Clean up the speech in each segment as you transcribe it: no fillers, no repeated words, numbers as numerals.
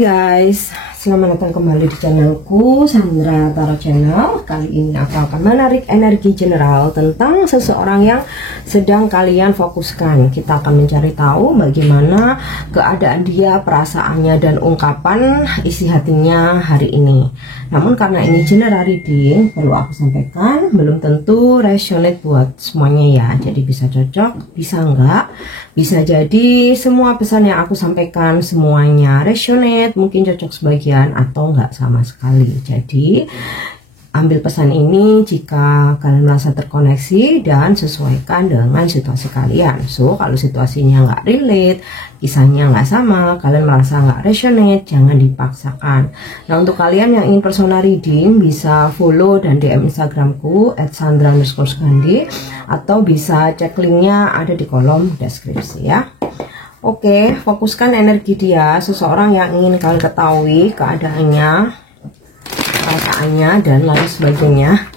Hai guys, selamat datang kembali di channelku Sandra Tarot Channel. Kali ini aku akan menarik energi general tentang seseorang yang sedang kalian fokuskan. Kita akan mencari tahu bagaimana keadaan dia, perasaannya, dan ungkapan isi hatinya hari ini. Namun karena ini general reading, perlu aku sampaikan, belum tentu resonate buat semuanya ya. Jadi bisa cocok, bisa enggak. Bisa jadi semua pesan yang aku sampaikan semuanya resonate, mungkin cocok sebagian atau enggak sama sekali. Jadi ambil pesan ini jika kalian merasa terkoneksi dan sesuaikan dengan situasi kalian. So kalau situasinya nggak relate, kisahnya nggak sama, kalian merasa nggak resonate, jangan dipaksakan. Nah untuk kalian yang ingin personal reading bisa follow dan DM Instagramku @sandra_sugandi atau bisa cek linknya ada di kolom deskripsi ya. Oke, fokuskan energi dia, seseorang yang ingin kalian ketahui keadaannya, perasaannya, dan lain sebagainya.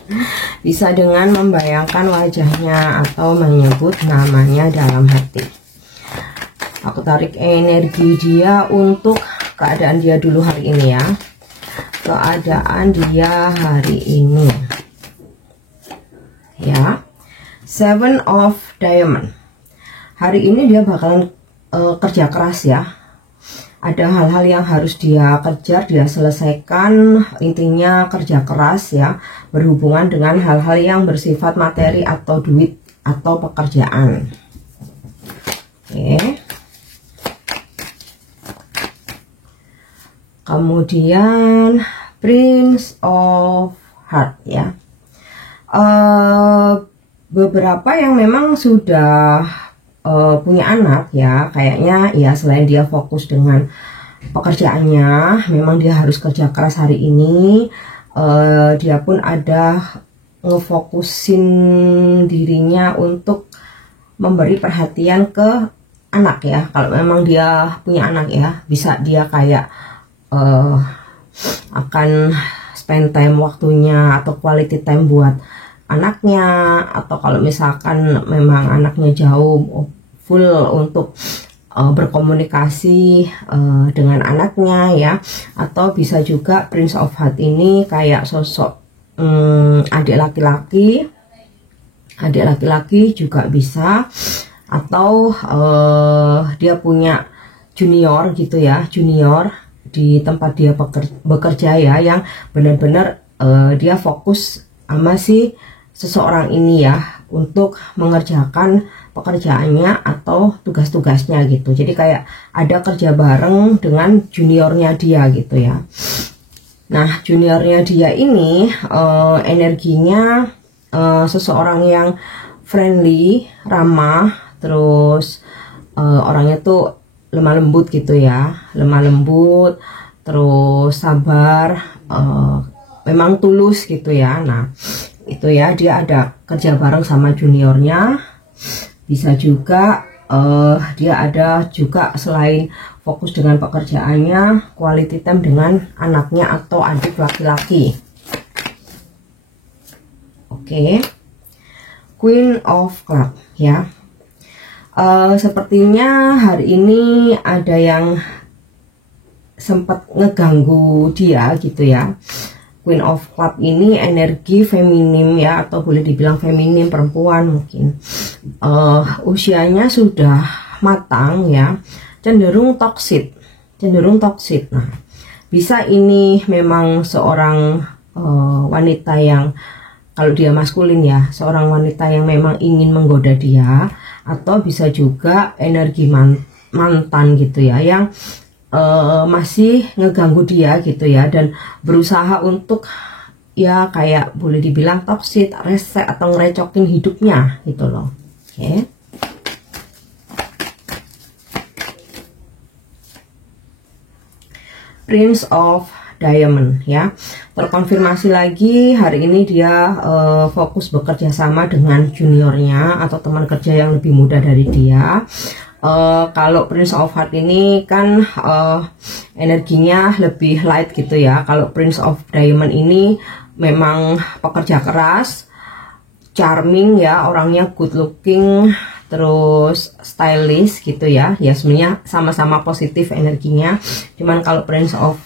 Bisa dengan membayangkan wajahnya atau menyebut namanya dalam hati. Aku tarik energi dia untuk keadaan dia dulu hari ini ya. Keadaan dia hari ini ya. Seven of Diamond. Hari ini dia bakalan kerja keras ya. Ada hal-hal yang harus dia kejar, dia selesaikan. Intinya kerja keras ya, berhubungan dengan hal-hal yang bersifat materi atau duit atau pekerjaan. Oke. Kemudian Prince of Heart ya. Beberapa yang memang sudah punya anak ya, kayaknya ya, selain dia fokus dengan pekerjaannya, memang dia harus kerja keras hari ini. Dia pun ada ngefokusin dirinya untuk memberi perhatian ke anak ya. Kalau memang dia punya anak ya, bisa dia kayak akan spend time waktunya atau quality time buat anaknya, atau kalau misalkan memang anaknya jauh, full untuk berkomunikasi dengan anaknya ya. Atau bisa juga Prince of Heart ini kayak sosok adik laki-laki juga bisa, atau dia punya junior gitu ya, junior di tempat dia bekerja ya, yang benar-benar dia fokus sama si seseorang ini ya untuk mengerjakan pekerjaannya atau tugas-tugasnya gitu. Jadi kayak ada kerja bareng dengan juniornya dia gitu ya. Nah juniornya dia ini energinya seseorang yang friendly, ramah, terus orangnya tuh lemah lembut gitu ya, lemah lembut, terus sabar, memang tulus gitu ya. Nah itu ya, dia ada kerja bareng sama juniornya. Bisa juga dia ada juga, selain fokus dengan pekerjaannya, quality time dengan anaknya atau adik laki-laki. Oke. Queen of Club ya. Sepertinya hari ini ada yang sempat ngeganggu dia gitu ya. Queen of Club ini energi feminim ya, atau boleh dibilang feminim, perempuan mungkin. Usianya sudah matang ya, cenderung toxic. Nah, bisa ini memang seorang wanita yang, kalau dia maskulin ya, seorang wanita yang memang ingin menggoda dia, atau bisa juga energi mantan gitu ya, yang masih ngeganggu dia gitu ya, dan berusaha untuk ya kayak boleh dibilang toxic, rese, atau ngerecokin hidupnya gitu loh. Oke. Prince of Diamond ya, terkonfirmasi lagi hari ini dia fokus bekerja sama dengan juniornya atau teman kerja yang lebih muda dari dia. Kalau Prince of Heart ini kan energinya lebih light gitu ya. Kalau Prince of Diamond ini memang pekerja keras, charming ya, orangnya good looking, terus stylish gitu ya. Ya sebenarnya sama-sama positif energinya, cuman kalau Prince of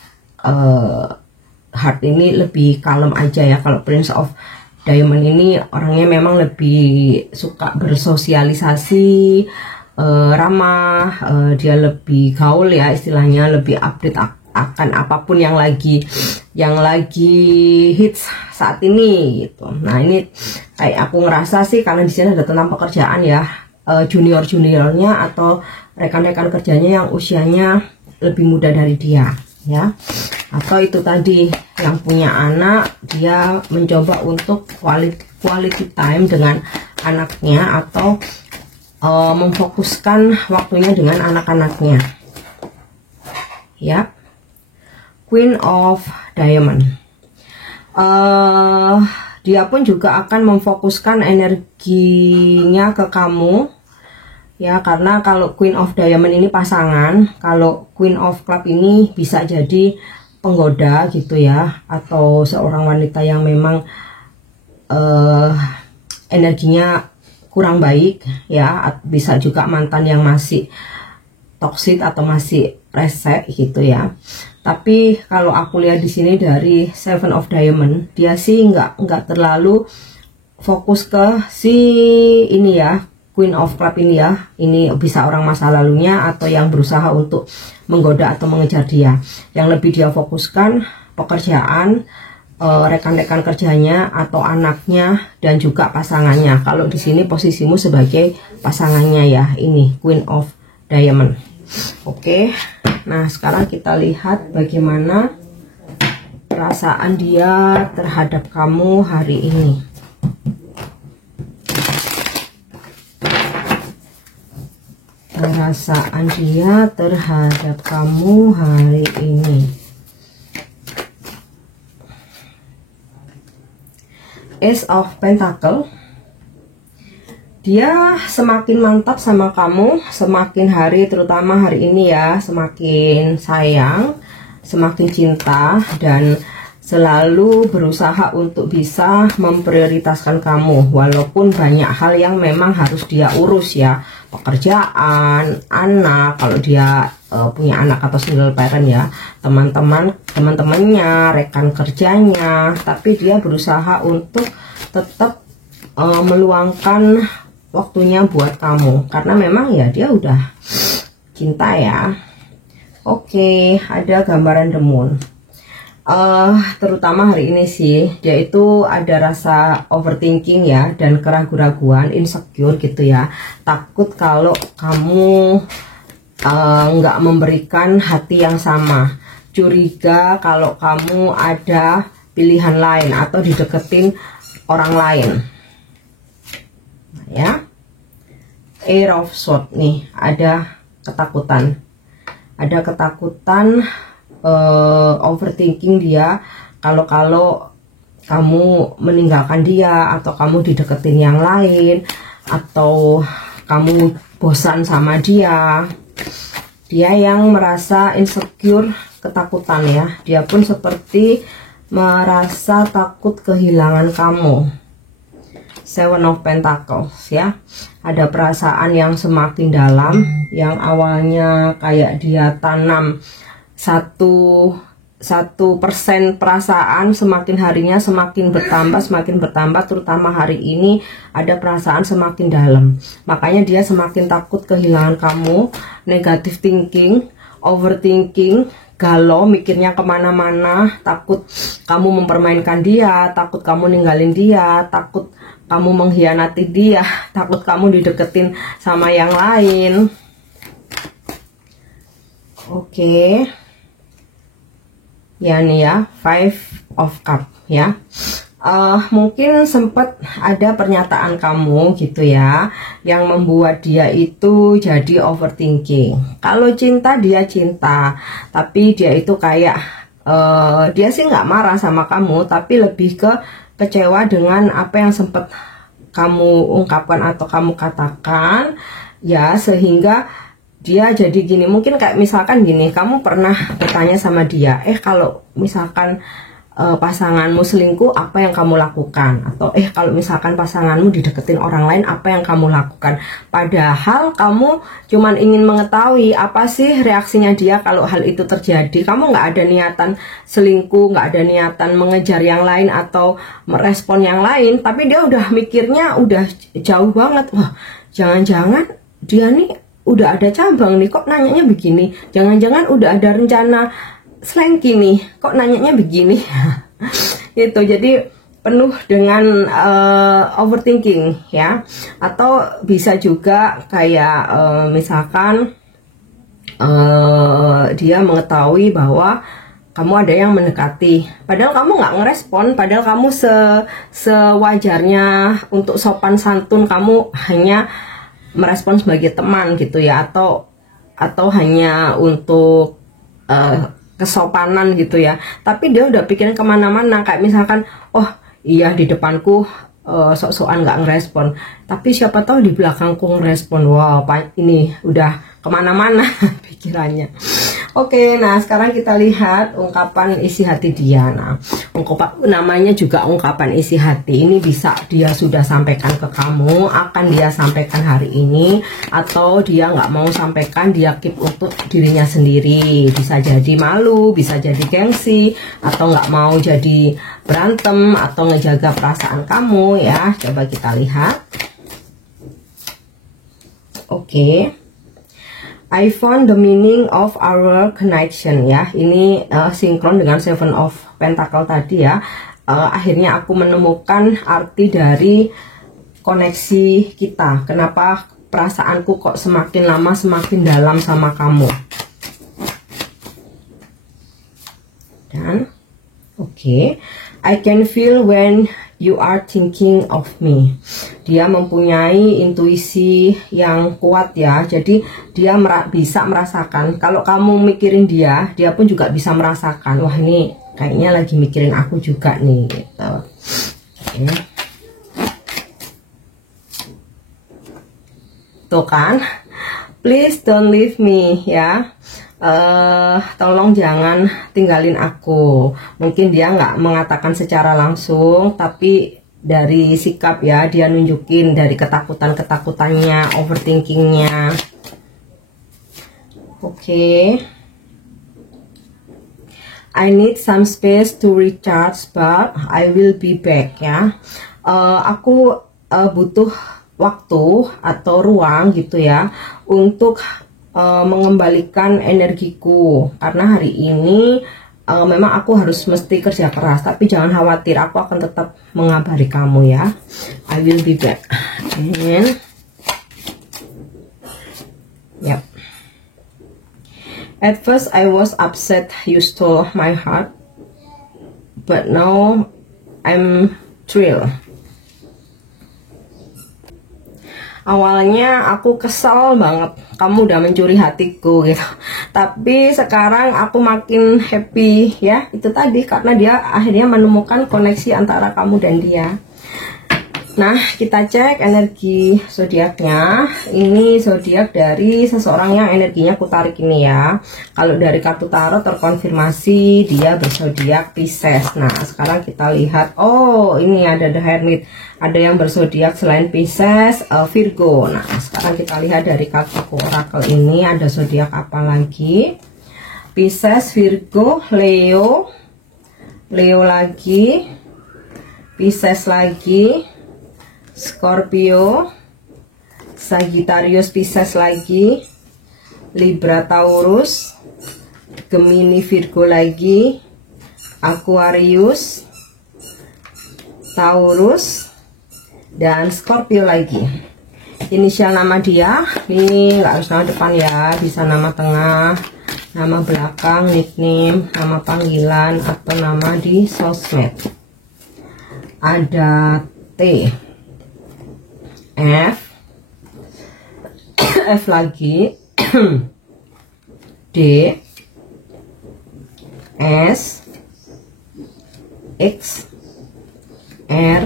Heart ini lebih kalem aja ya. Kalau Prince of Diamond ini orangnya memang lebih suka bersosialisasi, ramah, dia lebih gaul ya istilahnya, lebih update akan apapun yang lagi hits saat ini gitu. Nah ini kayak aku ngerasa sih, karena di sini ada tentang pekerjaan ya, juniornya atau rekan-rekan kerjanya yang usianya lebih muda dari dia ya, atau itu tadi yang punya anak, dia mencoba untuk quality time dengan anaknya, atau memfokuskan waktunya dengan anak-anaknya ya. Queen of Diamond, dia pun juga akan memfokuskan energinya ke kamu ya, karena kalau Queen of Diamond ini pasangan, kalau Queen of Club ini bisa jadi penggoda gitu ya, atau seorang wanita yang memang energinya kurang baik ya, bisa juga mantan yang masih toksik atau masih resek gitu ya. Tapi kalau aku lihat di sini dari Seven of Diamond, dia sih nggak terlalu fokus ke si ini ya, Queen of Club ini ya. Ini bisa orang masa lalunya atau yang berusaha untuk menggoda atau mengejar dia. Yang lebih dia fokuskan pekerjaan, rekan-rekan kerjanya atau anaknya, dan juga pasangannya. Kalau di sini posisimu sebagai pasangannya ya, ini Queen of Diamond. Oke. Nah, sekarang kita lihat bagaimana perasaan dia terhadap kamu hari ini. Perasaan dia terhadap kamu hari ini. Ace of Pentacle. Dia semakin mantap sama kamu, semakin hari, terutama hari ini ya, semakin sayang, semakin cinta, dan selalu berusaha untuk bisa memprioritaskan kamu, walaupun banyak hal yang memang harus dia urus ya, pekerjaan, anak, kalau dia punya anak atau single parent ya, teman-temannya, rekan kerjanya, tapi dia berusaha untuk tetap meluangkan waktunya buat kamu, karena memang ya dia udah cinta ya. Oke, ada gambaran The Moon. Terutama hari ini sih, dia itu ada rasa overthinking ya, dan keraguan-raguan, insecure gitu ya, takut kalau kamu nggak memberikan hati yang sama, curiga kalau kamu ada pilihan lain atau dideketin orang lain ya. Air of Swords nih, ada ketakutan, overthinking dia kalau kamu meninggalkan dia, atau kamu dideketin yang lain, atau kamu bosan sama dia. Dia yang merasa insecure, ketakutan ya. Dia pun seperti merasa takut kehilangan kamu. Seven of Pentacles ya, ada perasaan yang semakin dalam, yang awalnya kayak dia tanam 1% perasaan, semakin harinya semakin bertambah, terutama hari ini ada perasaan semakin dalam, makanya dia semakin takut kehilangan kamu, negative thinking, overthinking, galau, mikirnya kemana-mana, takut kamu mempermainkan dia, takut kamu ninggalin dia, takut kamu mengkhianati dia, takut kamu dideketin sama yang lain. Oke. Ya nih ya, Five of Cup ya. Mungkin sempat ada pernyataan kamu gitu ya, yang membuat dia itu jadi overthinking. Kalau cinta, dia cinta, tapi dia itu kayak dia sih nggak marah sama kamu, tapi lebih ke kecewa dengan apa yang sempat kamu ungkapkan atau kamu katakan ya, sehingga dia jadi gini. Mungkin kayak misalkan gini, kamu pernah bertanya sama dia, kalau misalkan pasanganmu selingkuh, apa yang kamu lakukan? Atau kalau misalkan pasanganmu dideketin orang lain, apa yang kamu lakukan? Padahal kamu cuman ingin mengetahui apa sih reaksinya dia kalau hal itu terjadi. Kamu nggak ada niatan selingkuh, nggak ada niatan mengejar yang lain atau merespon yang lain, tapi dia udah mikirnya udah jauh banget. Wah, jangan-jangan dia nih udah ada cabang nih, kok nanyanya begini? Jangan-jangan udah ada rencana slanky nih, kok nanyanya begini. Itu jadi penuh dengan overthinking ya. Atau bisa juga kayak misalkan dia mengetahui bahwa kamu ada yang mendekati, padahal kamu nggak ngerespon, padahal kamu sewajarnya untuk sopan santun, kamu hanya merespon sebagai teman gitu ya, atau hanya untuk kesopanan gitu ya. Tapi dia udah pikirin kemana-mana, kayak misalkan, oh iya di depanku sok-sokan nggak ngerespon, tapi siapa tahu di belakangku ngerespon. Wow, ini udah kemana-mana pikirannya. Oke, nah sekarang kita lihat ungkapan isi hati dia. Nah, namanya juga ungkapan isi hati. Ini bisa dia sudah sampaikan ke kamu, akan dia sampaikan hari ini, atau dia nggak mau sampaikan, dia keep untuk dirinya sendiri. Bisa jadi malu, bisa jadi gengsi, atau nggak mau jadi berantem, atau ngejaga perasaan kamu ya. Coba kita lihat. Oke. I found the meaning of our connection ya. Ini sinkron dengan Seven of Pentacle tadi ya. Akhirnya aku menemukan arti dari koneksi kita. Kenapa perasaanku kok semakin lama semakin dalam sama kamu. Dan oke. I can feel when you are thinking of me. Dia mempunyai intuisi yang kuat ya. Jadi dia bisa merasakan. Kalau kamu mikirin dia pun juga bisa merasakan. Wah, ini kayaknya lagi mikirin aku juga nih gitu. Oke. Tuh kan. Please don't leave me ya. Tolong jangan tinggalin aku. Mungkin dia nggak mengatakan secara langsung, tapi dari sikap ya, dia nunjukin dari ketakutannya, overthinkingnya. Oke. I need some space to recharge, but I will be back ya. Aku butuh waktu atau ruang gitu ya untuk mengembalikan energiku, karena hari ini memang aku harus mesti kerja keras, tapi jangan khawatir, aku akan tetap mengabari kamu ya. I will be back. And yep. At first I was upset you stole my heart, but now I'm thrilled. Awalnya aku kesel banget, kamu udah mencuri hatiku gitu. Tapi sekarang aku makin happy ya, itu tadi karena dia akhirnya menemukan koneksi antara kamu dan dia. Nah, kita cek energi zodiaknya. Ini zodiak dari seseorang yang energinya kutarik ini ya. Kalau dari kartu tarot terkonfirmasi dia berzodiak Pisces. Nah, sekarang kita lihat. Oh, ini ada The Hermit. Ada yang berzodiak selain Pisces, Virgo. Nah, sekarang kita lihat dari kartu oracle ini ada zodiak apa lagi? Pisces, Virgo, Leo, Leo lagi, Pisces lagi, Scorpio, Sagittarius, Pisces lagi, Libra, Taurus, Gemini, Virgo lagi, Aquarius, Taurus, dan Scorpio lagi. Inisial nama dia, ini nggak harus nama depan ya, bisa nama tengah, nama belakang, nickname, nama panggilan, atau nama di sosmed. Ada T, F, F lagi, D, S, X, R,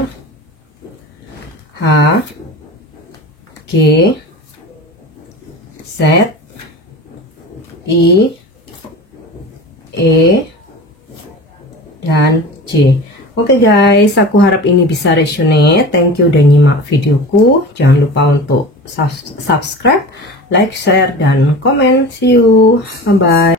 H, G, Z, I, E, dan C. J. Oke guys, aku harap ini bisa resonate. Thank you udah nyimak videoku. Jangan lupa untuk subscribe, like, share, dan komen. See you. Bye-bye.